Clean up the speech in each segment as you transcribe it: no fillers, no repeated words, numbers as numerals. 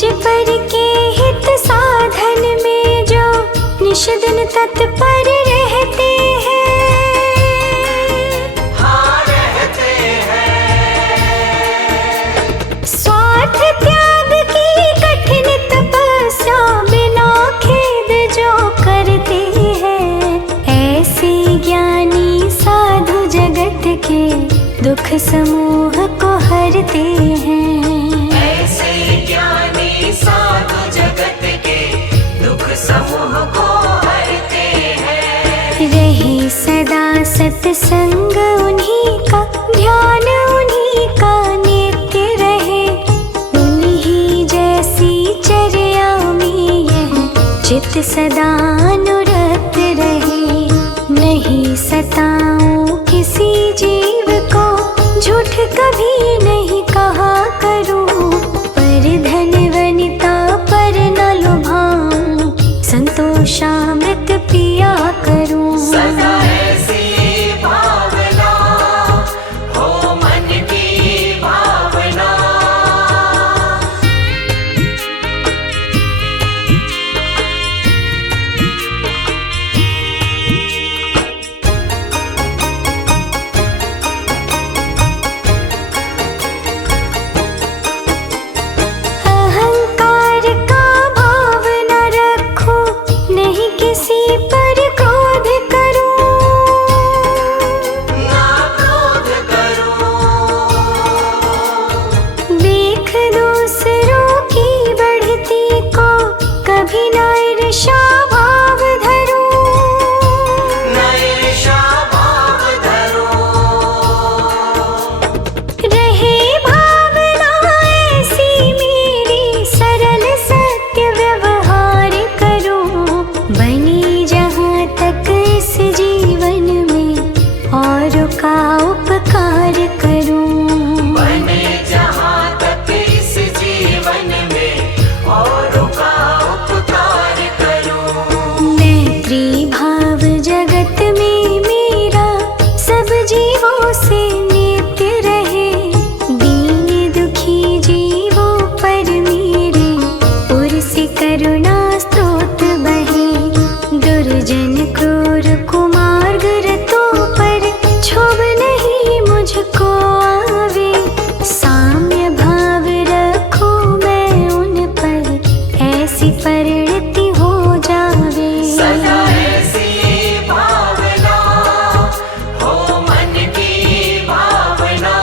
निज पर के हित साधन में जो निश दिन तत्पर रहते हैं, हाँ रहते हैं। स्वार्थ त्याग की कठिन तपस्या बिना खेद जो करते हैं, ऐसे ज्ञानी साधु जगत के दुख समूह को हरते हैं। ऐसे ज्ञानी साधु जगत के दुख समूह को हरते हैं। रहे सदा सत्संग उन्हीं का, ध्यान उन्हीं का नित्य रहे, उन्हीं जैसी चर्या में यह चित्त सदा अनुरत रहे। नहीं सताऊं किसी जीव को, झूठ कभी नहीं कहा करूं, पर धन वनिता पर न लुभाऊं, संतोषामृत पिया करूं। सदा ऐसी भावना हो मन की भावना। अहंकार का भाव न रखो, नहीं किसी पर क्रोध करूं, ना क्रोध करो। देख दूसरों की बढ़ती को कभी न ईर्ष्या भाव धरूं। न ईर्ष्या भाव धरो। रहे भावना ऐसी मेरी, सरल सत्य व्यवहार करूं, बनी जहाँ तक इस जीवन में औरों का उपकार करूं। बने जहाँ तक इस जीवन में औरों का उपकार करूं। मैत्री भाव जगत में मेरा सब जीवों से नित्य रहे, दीन दुखी जीवों पर मेरे पुर से करुणा स्रोत बहे। दुर्जन क्रूर कुमार्ग रतों पर क्षोभ नहीं मुझको आवे, साम्य भाव रखो मैं उन पर, ऐसी परिणति हो जावे। सदा ऐसी भावना हो मन की भावना।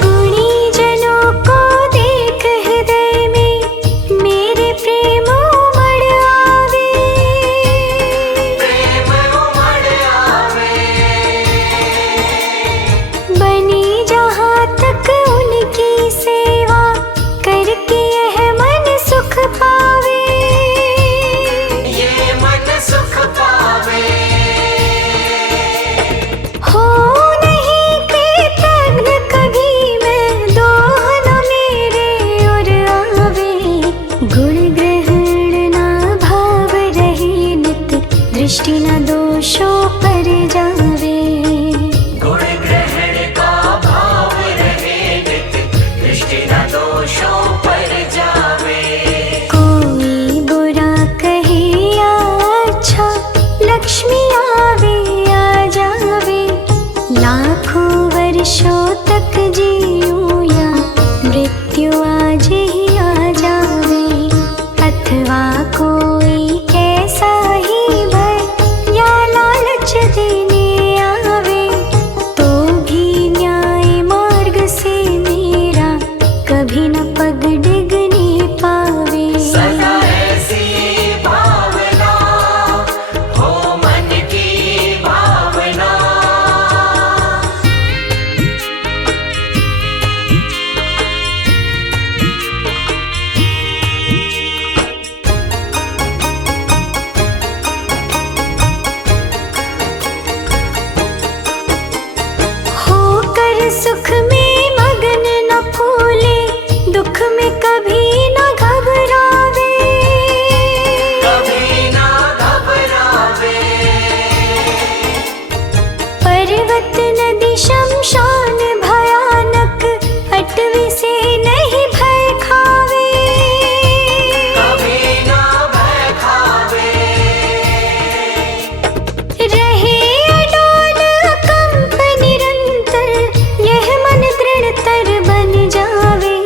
गुणी जनों को देख हृदय में मेरे प्रेम उमड़ आवे, प्रेम उमड़ आवे। बनी जहाँ तक उनकी सेवा करके यह मन सुख पावे। ये मन सुख पावे। हो नहीं कृतज्ञ कभी मैं, दोह न मेरे और आवे, गुण ग्रहण न भाव रहे नित, दृष्टि न दोषों पर जावे। गुण ग्रहण का भाव रहे नित, दृष्टि न दोषों पर जावे। कोई बुरा कहे या अच्छा, लक्ष्मी आवे आ जावे, लाखों वर्षों तक जीऊं या मृत्यु आज ही आ जावे। अथवा कोई कैसा ही भय या लालच देने आवे, तो भी न्याय मार्ग से मेरा कभी न पग डिगने पावे। सदा ऐसी भावना हो मन की भावना। सुख में मगन न फूले, दुख में कभी न घबरावे। कभी ना घबरावे। पर्वत नदी शमशान भयानक, अटवी से नहीं भय खावे। कभी ना भय खावे। रहे अडोल कंप निरंतर, यह मन दृढ़तर बन जावे।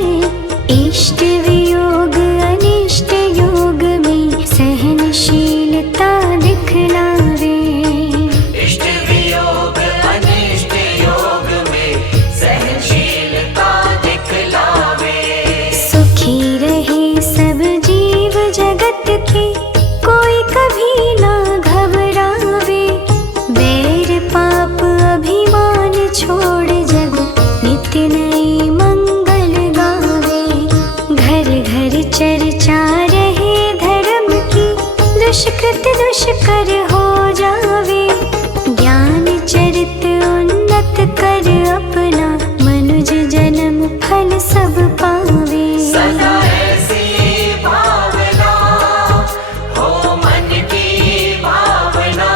इष्ट वियोग अनिष्ट योग में सहनशीलता दिखलावे। इष्ट वियोग अनिष्ट योग में सहनशीलता दिखलावे। सुखी रहे सब जीव जगत के, कोई कभी ना घबरावे। बैर पाप अभिमान छोड़ जग नित्य नई मंगल गावे। घर घर चर्चा रहे धर्म की, दुष्कृत दुष्कर हो जावे। ज्ञान चरित उन्नत कर अपना, मनुज जन्म फल सब पावे। सदा ऐसी भावना हो मन की भावना।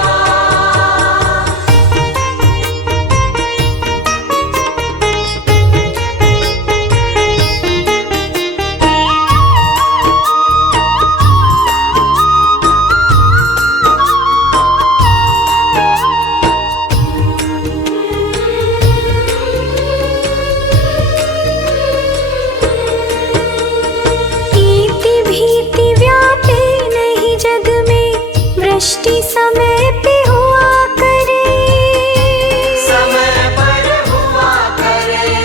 इति भीति व्यापे नहीं जग में, वृष्टि समय पे हुआ करे। समय पर हुआ करे।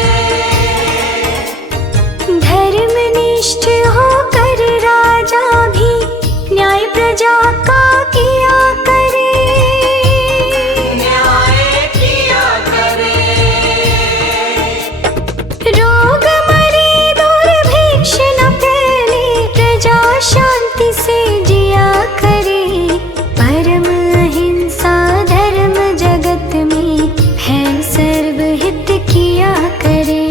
धर्मनिष्ठ होकर राजा भी, न्याय प्रजा का किया करे। न्याय किया करे। रोग मरे दुर्भिक्ष न फैले, प्रजा शांति से जिया करे। परम अहिंसा धर्म जगत में है, सर्वहित किया करे।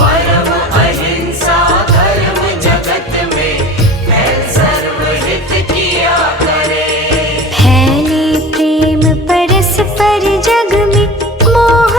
परम अहिंसा धर्म जगत में है, सर्वहित किया करे। फैले प्रेम परस्पर जग में, मोह